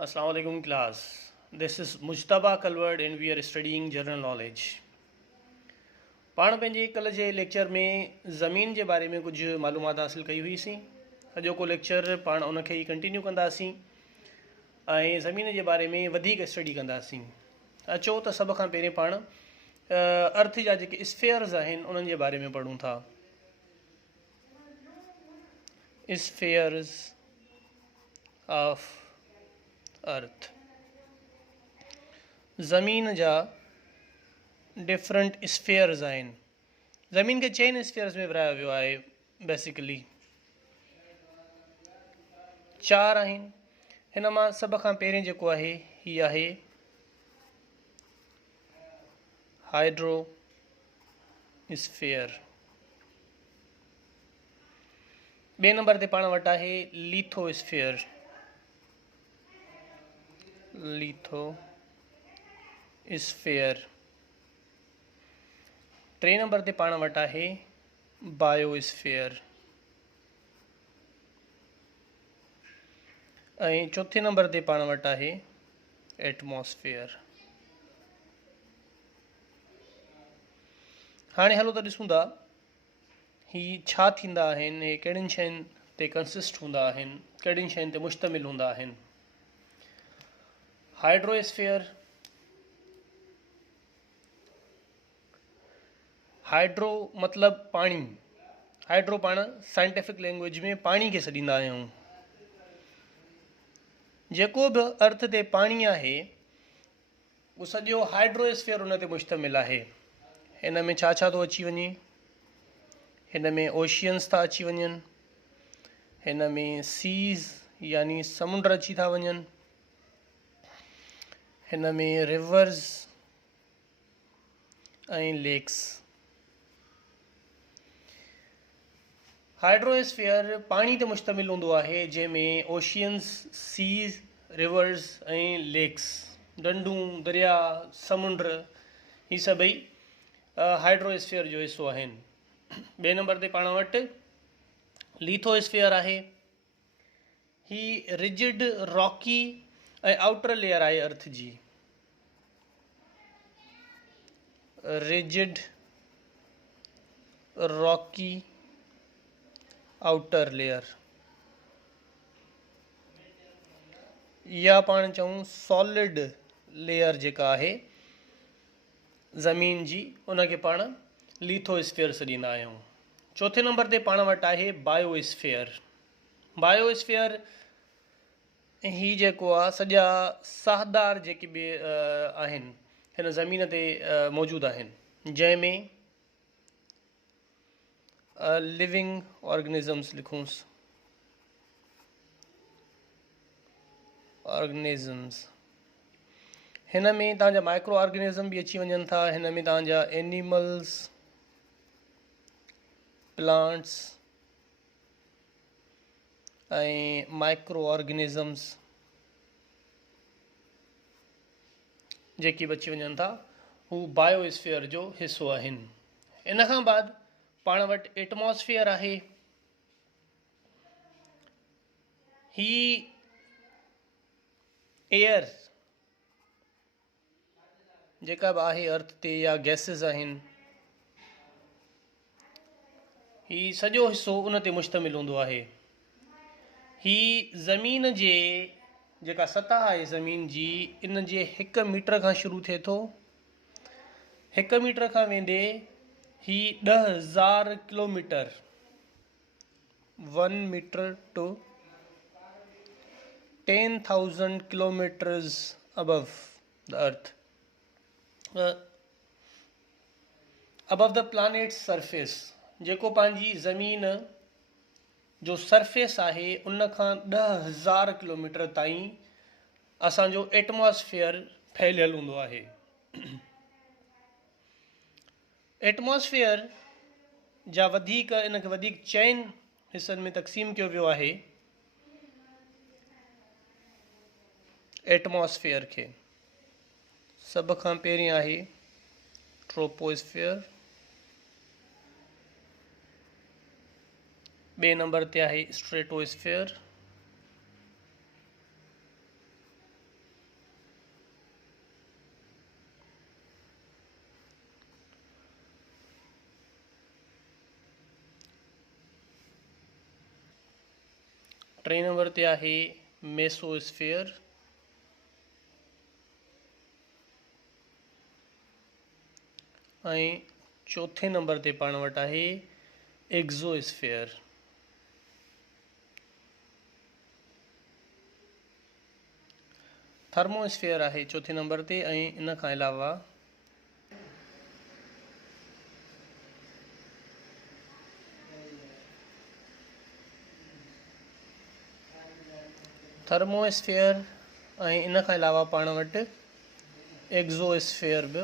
Assalamu alaikum class. This is Mujtaba Kalward and we are studying general knowledge. पाण पंहिंजे कल जे लेक्चर में ज़मीन जे बारे में कुझु मालूमात हासिल कई हुईसीं। अॼोको लेक्चर पाण उनखे ई कंटिन्यू कंदासीं ऐं ज़मीन जे बारे में वधीक स्टडी कंदासीं। अचो त सभ खां पहिरीं पाण अर्थ जा जेके स्फेयर्स आहिनि उन्हनि जे बारे में पढ़ूं था। स्फेयर्स ऑफ अर्थ, ज़मीन जा डिफरेंट स्फेयर्स आहिनि। ज़मीन खे चइनि स्फेयर्स में विरायो वियो आहे। बेसिकली 4 आहिनि। हिन मां सभ खां पहिरीं जेको आहे हीअ आहे हाइड्रो स्फेयर। ॿिए नंबर ते पाण वटि आहे लिथोस्फेयर। लिथोस्फेयर। टे नंबर ते पाण वटि आहे बायोस्फेयर। ऐं चौथे नंबर ते पाण वटि आहे एटमॉस्फेयर। हाणे हलो त ॾिसूं था ही छा थींदा आहिनि, हे कहिड़ियुनि शयुनि ते कंसिस्ट हूंदा आहिनि, कहिड़ियुनि शयुनि ते मुश्तमिल हूंदा आहिनि। हाइड्रोस्फेयर, हाइड्रो मतिलबु पाणी। हाइड्रो पाण साइंटिफिक लैंग्वेज में पाणी खे सॾींदा आहियूं। जेको बि अर्थ ते पाणी आहे उहो सॼो हाइड्रोस्फेयर उन ते मुश्तमिल आहे। हिन में छा छा थो अची वञे? हिन में ओशियन्स था अची वञनि, हिन में सीज़ यानी समुंड अची था वञनि, हिन में रिवर्स ऐं लेक्स। हाइड्रोस्फेयर पाणी ते मुश्तमिल हूंदो आहे, जंहिंमें ओशियन्स, सीज़, रिवर्स ऐं लेक्स, डंडूं, दरिया, समुंड, ही सभई हाइड्रोस्फेयर जो हिसो आहिनि। ॿिए नंबर ते पाण वटि लिथोस्फेयर आहे। ही रिजिड, रॉकी ऐं आउटर लेयर आहे अर्थ जी। रिजिड, रॉकी, आउटर लेयर, या पाण चऊं सॉलिड लेयर जेका आहे ज़मीन जी, उनखे पाण लिथोस्फेयर सॾींदा आहियूं। चौथे नंबर ते पाण वटि आहे बायोस्फेयर। बायोस्फेयर ही जेको आहे सॼा साहदार जेके बि आहिनि हिन ज़मीन ते मौजूदु आहिनि, जंहिंमें लिविंग ऑर्गेनिज़म्स लिखूंसि, ऑर्गेनिज़म्स। हिन में तव्हांजा माइक्रो ऑर्गेनिज़म बि अची वञनि था। हिन में तव्हांजा एनिमल्स, प्लांट्स ऐं माइक्रो ऑर्गेनिज़म्स जेकी बि अची वञनि था हू बायोस्फेयर जो हिसो आहिनि। इन खां बाद पाण वटि एटमॉस्फेयर आहे। ही एयर जेका बि आहे अर्थ ते या गैसिस आहिनि, ही सॼो हिसो उन ते मुश्तमिल हूंदो आहे। ही ज़मीन जे जेका सतह आहे ज़मीन जी, इन जे 1 मीटर खां शुरू थिए थो। 1 मीटर खां वेंदे ही 10,000 kilometre, 1 metre to 10,000 kilometers above the earth, above the planet's surface। जेको पंहिंजी ज़मीन जो सरफेस आहे उन खां 10,000 किलोमीटर ताईं असांजो एटमॉस्फेयर फैलियल हूंदो आहे। एटमॉस्फेयर जा वधीक इनखे वधीक चइनि हिसनि में तक़सीम कयो वियो आहे। एटमॉस्फेयर खे सभ खां पहिरीं आहे ट्रोपोस्फेयर, ॿिए नंबर ते आहे स्ट्रेटोस्फेयर, 3 नंबर ते आहे मेसोस्फीयर। ऐं 4 नंबर ते पाण वटि आहे एक्ज़ोस्फीयर। थर्मोस्फीयर आहे 4 नंबर ते, ऐं इन खां अलावा थर्मोस्फीयर ऐं इन खां अलावा पाण वटि एक्ज़ोस्फीयर बि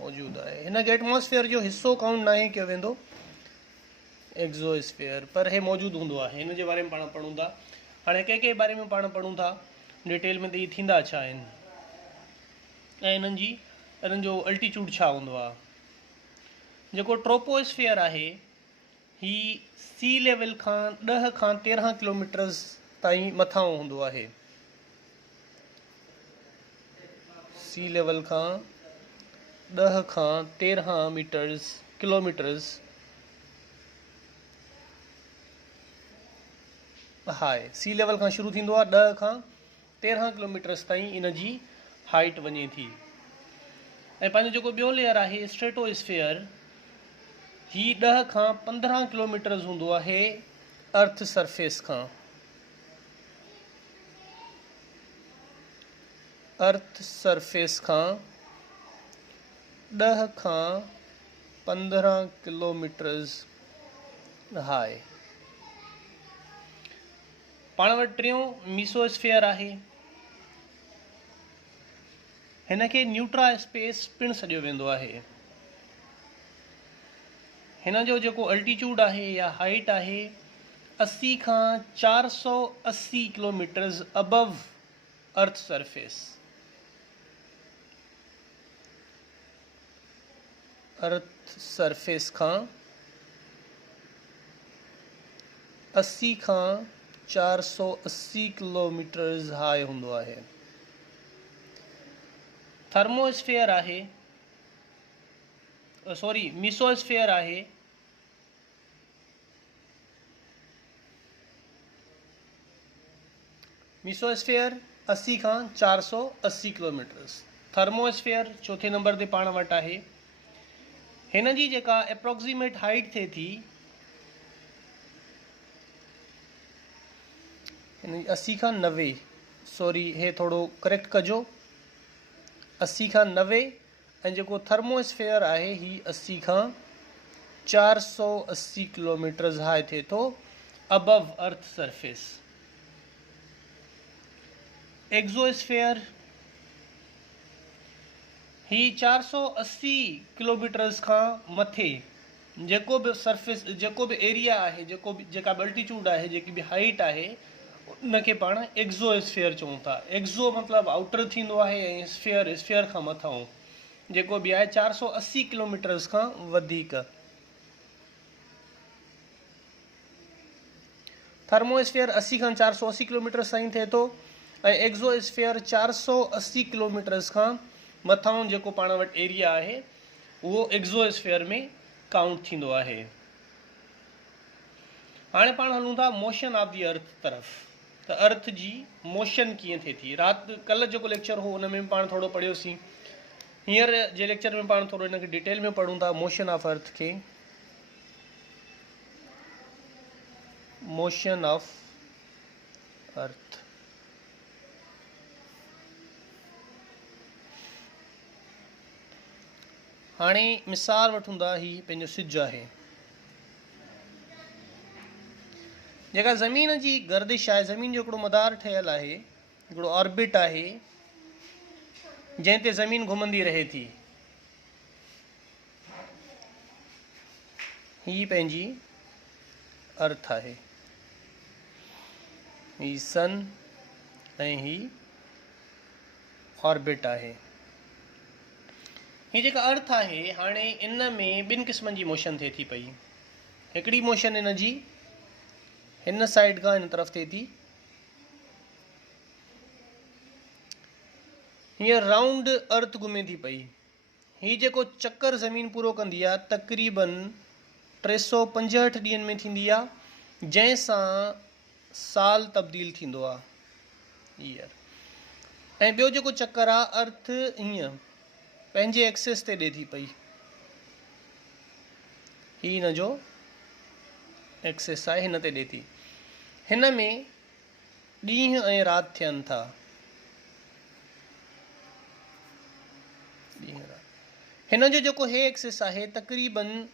मौजूदु आहे। हिन खे एटमॉस्फेयर जो हिसो काउंट नाहे कयो वेंदो एक्ज़ोस्फीयर, पर हे मौजूदु हूंदो आहे। हिन जे बारे में पाण पढ़ूं था। हाणे कंहिं बारे में पाण पढ़ूं था डिटेल में, त इहे थींदा छा आहिनि ऐं इन्हनि जो अल्टीट्यूड छा हूंदो आहे। जेको ट्रोपोस्फीयर आहे ही सी लेवल खां 10 खां 13 किलोमीटर्स ताईं मथां हूंदो आहे। सी लेवल खां 10 खां 13 किलोमीटर्स हाई। सी लेवल खां शुरू थींदो आहे, 10 खां 13 किलोमीटर्स ताईं इन जी हाइट वञे थी। ऐं पंहिंजो जेको ॿियो लेयर आहे स्ट्रेटोस्फीयर, ही 10 खां 15 किलोमीटर्स हूंदो आहे अर्थ सरफेस खां। अर्थ सरफेस खां 10 खां 15 किलोमीटर्स हाई। पाण वटि टियों मीसोस्फीयर आहे। हिन खे न्यूट्रा स्पेस पिणु सॾियो वेंदो आहे। हिन जो जेको अल्टीट्यूड आहे या हाइट आहे 80 खां 480 kilometres above earth surface. Earth surface खां 80 खां 480 किलोमीटर्स हाई हूंदो आहे। थर्मोस्फीयर आहे, मीसोस्फीयर आहे। मीसोस्फीयर 80 खां 480 किलोमीटर्स। थर्मोस्फीयर 4 नंबर ते पाण वटि आहे। हिन जी जेका एप्रोक्सीमेट हाइट थिए थी, हिन 80 खां 90, हे थोरो करेक्ट कजो, 80 खां 90। ऐं जेको थर्मोस्फीयर आहे ही 80 खां 480 किलोमीटर्स हाई थिए थो अबव अर्थ सरफेस। एक्ज़ोस्फीयर ही 480 किलोमीटर्स खां मथे जेको बि सरफेस, जेको बि एरिया आहे, जेका बि अल्टीट्यूड आहे, जेकी बि हाइट आहे, उनखे पाण एक्ज़ोस्फीयर चऊं था। एक्ज़ो मतिलबु आउटर थींदो आहे ऐं स्फीयर खां मथां जेको बि आहे 480 किलोमीटर्स खां वधीक। थर्मोस्फीयर 80 खां 480 किलोमीटर्स ताईं थिए थो ऐं एक्ज़ोस्फीयर 480 किलोमीटर्स खां मथां जेको पाण वटि एरिया आहे उहो एक्ज़ोस्फीयर में काउंट थींदो आहे। हाणे पाण हलूं था मोशन ऑफ दी अर्थ तरफ़, त अर्थ जी मोशन कीअं थिए थी। कल्ह जेको लेक्चर हो उन में पाण थोरो पढ़ियोसीं। हींअर जे लेक्चर में पाण थोरो हिनखे डिटेल में पढ़ूं था मोशन ऑफ अर्थ खे। मोशन ऑफ अर्थ, हाणे मिसाल वठूं था, ही पंहिंजो सिज आहे। जेका ज़मीन जी गर्दिश आहे, ज़मीन जो हिकिड़ो मदार ठहियल आहे, हिकिड़ो ऑर्बिट आहे जंहिं ते ज़मीन घुमंदी रहे थी। ही पंहिंजी अर्थ आहे, ही सन ऐं ही ऑर्बिट आहे। ही जेका अर्थ आहे, हाणे इन में ॿिनि क़िस्मनि जी मोशन थिए थी पई। हिकिड़ी मोशन इन जी हिन साइड खां हिन तरफ़ थिए थी। हीअं राउंड अर्थ घुमे थी पई। ही जेको चक्कर ज़मीन पूरो कंदी आहे तक़रीबन 365 ॾींहंनि में थींदी आहे, जंहिंसां साल तब्दील थींदो आहे, ईयर। ऐं ॿियो जेको चक्कर आहे, अर्थ हीअं पंहिंजे एक्सिस ते ॾिए थी पई, ही हिन जो एक्सिस आहे, हिन ते ॾिए थी। हिन में ॾींहं ऐं राति थियनि था, ॾींहं राति। हिन जो जेको हे एक्सिस आहे तक़रीबन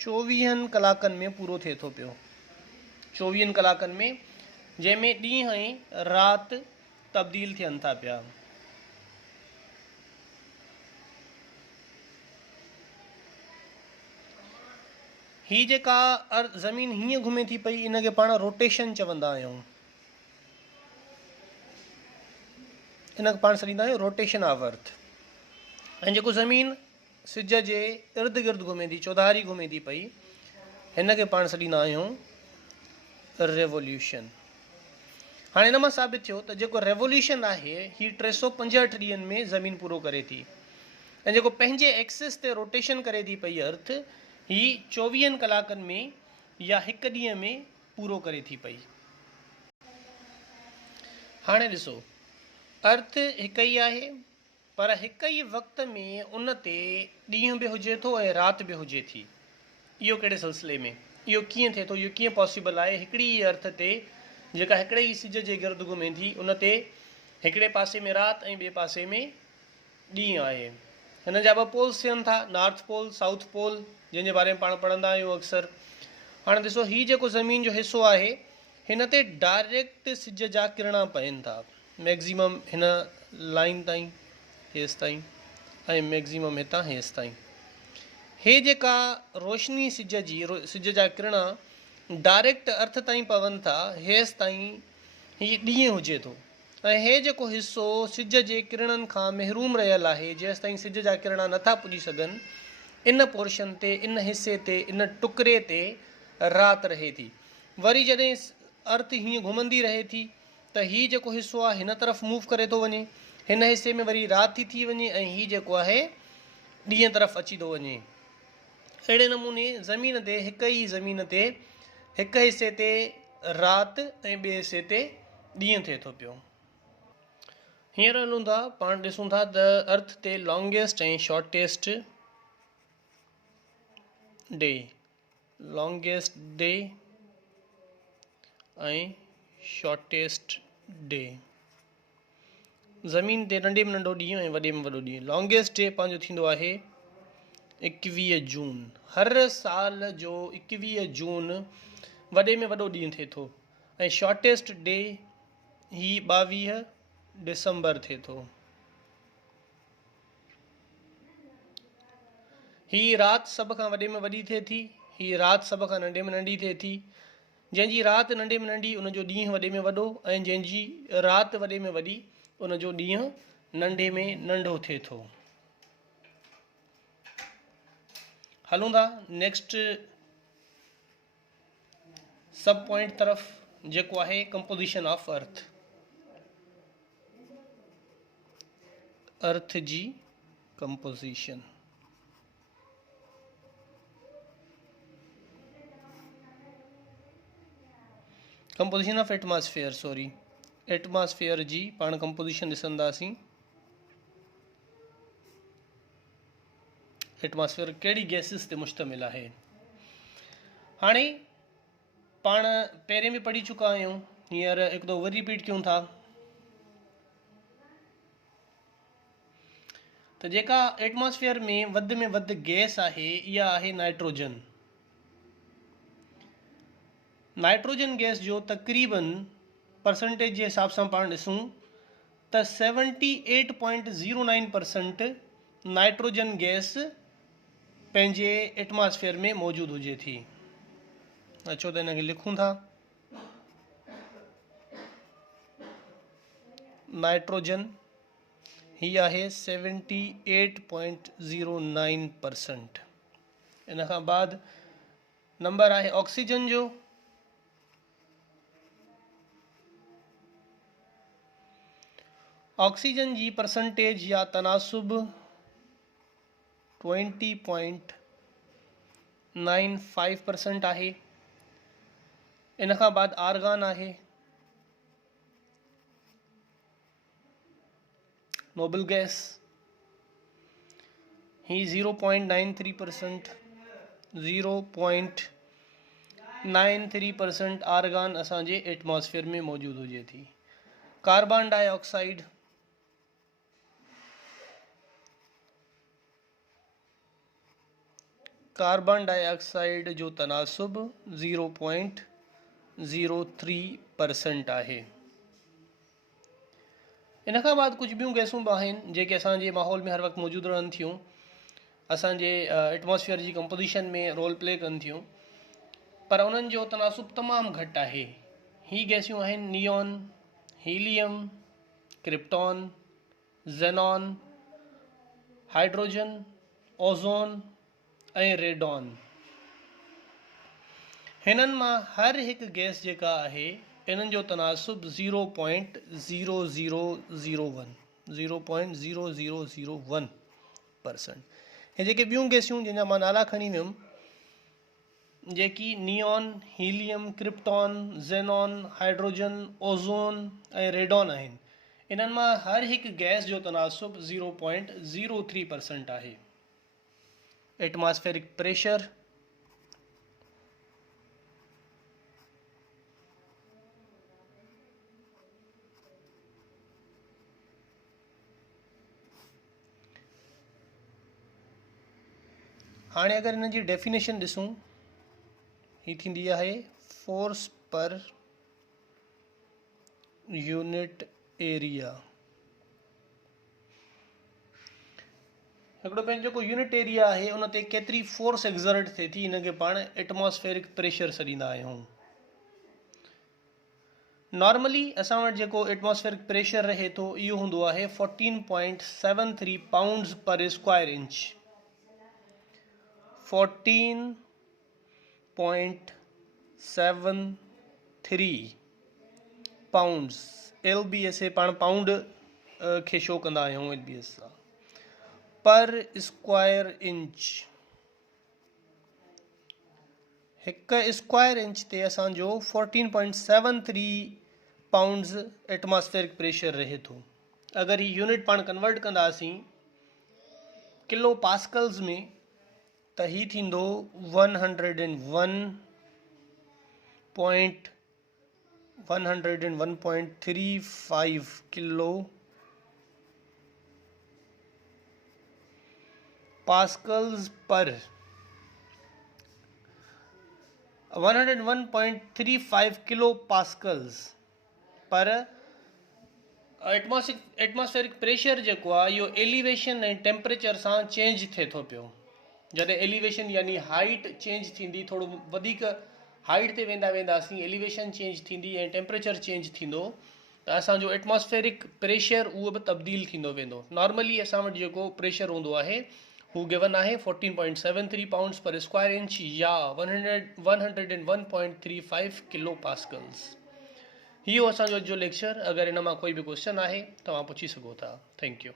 24 कलाकनि में पूरो थिए थो पियो, 24 कलाकनि में, जंहिंमें ॾींहं ऐं राति तब्दील थियनि था पिया। ही जेका ज़मीन हीअं घुमे थी पई, इनखे पाण रोटेशन चवंदा आहियूं, इनखे पाण सॾींदा आहियूं रोटेशन ऑफ अर्थ। ऐं जेको ज़मीन सिज जे इर्द गिर्द घुमे थी, चौधारी घुमे थी पई, हिनखे पाण सॾींदा आहियूं रेवोल्यूशन। हाणे हिन मां साबित थियो त जेको रेवोल्यूशन आहे ही 365 ॾींहंनि में ज़मीन पूरो करे थी, ऐं जेको पंहिंजे एक्सिस ते रोटेशन करे थी पई अर्थ, ही 24 कलाकनि में या हिकु ॾींहं में पूरो करे थी पई। हाणे ॾिसो, अर्थ हिकु ई आहे, पर हिकु ई वक़्त में उन ते ॾींहं बि हुजे थो ऐं राति बि हुजे थी। इहो कहिड़े सिलसिले में, इहो कीअं थिए थो, इहो कीअं पॉसिबल आहे? हिकिड़ी ई अर्थ ते जेका हिकिड़े ई सिज जे गिर्द घुमे थी, उन ते हिकिड़े पासे में राति ऐं ॿिए पासे में ॾींहुं आहे। हिन जा ॿ पोल्स थियनि था, नॉर्थ पोल, साउथ पोल, जंहिंजे बारे में पाण पढ़ंदा आहियूं अक्सर। हाणे ॾिसो, हीउ जेको ज़मीन जो हिसो आहे, हिन ते डायरेक्ट सिज जा किरणा पवनि था, मैक्सिमम हिन लाइन ताईं, हेसि ताईं, ऐं मैक्सिमम हितां हेसि ताईं। हे जेका रोशनी सिज जी, सिज जा किरणा डायरेक्ट अर्थ ताईं पवनि था, हेसि ताईं हीउ ॾींहुं हुजे थो, ऐं हे जेको हिसो सिज जे किरणनि खां महरूम रहियल आहे, जेसि ताईं सिज जा किरणा नथा पुॼी सघनि, इन पोर्शन ते, इन हिसे ते, इन टुकड़े ते राति रहे थी। वरी जॾहिं अर्थ हीअं घुमंदी रहे थी त हीउ जेको हिसो आहे हिन तरफ़ मूव करे थो वञे, हिन हिसे में वरी राति थी वञे, ऐं हीउ जेको आहे ॾींहं तरफ़ अची थो वञे। अहिड़े नमूने ज़मीन ते, हिकु ई ज़मीन ते, हिकु हिसे ते राति ऐं ॿिए हिसे ते ॾींहुं थिए थो पियो। हींअर हलूं था, पाण ॾिसूं था त अर्थ ते लॉन्गेस्ट ऐं शॉर्टेस्ट डे, लॉन्गेस्ट डे ऐं शॉर्टेस्ट डे। ज़मीन ते नंढे में नंढो ॾींहुं ऐं वॾे में वॾो ॾींहुं। लॉन्गेस्ट डे पंहिंजो थींदो आहे 21 जून। हर साल जो 21 जून वॾे में वॾो ॾींहुं थिए थो, ऐं शॉर्टेस्ट डे ही 22 दिसंबर थिए थो। ही राति सभ खां वॾे में वॾी थिए थी, ही राति सभ खां नंढे में नंढी थिए थी। जंहिंजी राति नंढे में नंढी, उनजो ॾींहुं वॾे में वॾो, ऐं जंहिंजी राति वॾे में वॾी, उनजो ॾींहुं नंढे में नंढो थिए थो। हलूं था नेक्स्ट सब पॉइंट तरफ़, जेको आहे कंपोजिशन ऑफ अर्थ। अर्थ जी composition. Composition of atmosphere, sorry, atmosphere जी पाण कंपोजिशन ॾिसंदासीं। एटमॉस्फेयर कहिड़ी गैसिस ते मुश्तमिल आहे। हाणे पाण पहिरें बि पढ़ी चुका आहियूं, हींअर हिकु दफ़ो वरी रिपीट कयूं था त जेका एटमॉस्फेयर में वधि गैस आहे, इहा आहे नाइट्रोजन। नाइट्रोजन गैस जो तक़रीबन परसेंटेज जे हिसाब सां पाण ॾिसूं त 78.09% नाइट्रोजन गैस पंहिंजे एटमॉस्फेयर में मौजूदु हुजे थी। अचो त हिनखे लिखूं था। नाइट्रोजन ही आहे 78.09%। इन खां बाद नंबर आहे ऑक्सीजन जो, ऑक्सीजन जी परसेंटेज या तनासुब 20.95% आहे। इन खां बाद आर्गान आहे, नोबल गैस, ही 0.93%, 0.93% आर्गान असांजे एटमॉस्फेयर में मौजूद हुजे थी। कार्बन डाइऑक्साइड, कार्बन डाइऑक्साइड जो तनासुब 0.03% आहे। इन खां बाद कुछ ॿियूं गैसूं बि आहिनि जेके असांजे माहौल में हर वक़्तु मौजूदु रहनि थियूं, असांजे एटमॉस्फेयर जी कंपोजिशन में रोल प्ले कनि थियूं, पर उन्हनि जो तनासुब तमामु घटि आहे। ही गैसियूं आहिनि neon, helium, krypton, xenon, hydrogen, ozone ऐं रेडॉन। हिननि मां हर हिकु गैस जेका आहे इन्हनि जो तनासुब 0.0001%। हे जेके ॿियूं गैसियूं जंहिंजा मां नाला खणी वियुमि, जेकी neon, helium, krypton, xenon, hydrogen, ozone ऐं रेडॉन आहिनि, इन्हनि मां हर हिकु गैस जो तनासुब 0.03% आहे। एटमॉस्फेरिक प्रेशर, हाणे अगर इन जी डेफिनेशन ॾिसूं, ही थींदी आहे फोर्स पर यूनिट एरिया। हिकिड़ो पंहिंजो जेको यूनिट एरिया आहे उन ते केतिरी फोर्स एक्सर्ट थिए थी, इनखे पाण एटमॉस्फेरिक प्रेशर सॾींदा आहियूं। नॉर्मली असां वटि जेको एटमॉस्फेरिक प्रेशर रहे थो इहो हूंदो आहे 14.73 पाउंड्स पर स्क्वायर इंच। 14.73 पाउंड्स, LBS पाण पाउंड खे शो कंदा आहियूं LBS सां, पर स्क्वायर इंच। हिकु स्क्वायर इंच ते असांजो 14.73 पाउंड्स एटमॉस्फेरिक प्रेशर रहे थो। अगर ही यूनिट पाण कन्वर्ट कंदासीं किलो पास्कल्स में त ही थींदो 101.35 किलो पास्कल्स पर 101.35 किलो पास्कल्स पर एटमॉस्फेरिक प्रेशर जेको आहे इहो एलिवेशन ऐं टेम्परेचर सां चेंज थिए थो पियो। जॾहिं एलिवेशन यानी हाइट चेंज थींदी, थोरो वधीक हाइट ते वेंदासीं, एलिवेशन चेंज थींदी ऐं टेम्परेचर चेंज थींदो त असांजो एटमॉस्फेरिक प्रेशर उहो बि तब्दील थींदो वेंदो। नॉर्मली असां वटि जेको प्रेशर हूंदो आहे हू गिवन आहे 14.73 पाउंड्स पर स्क्वायर इंच या 101.35 किलो पास्कल्स। इहो असांजो जो लेक्चर। अगरि इन मां कोई बि क्वेश्चन आहे तव्हां पुछी सघो था। Thank you.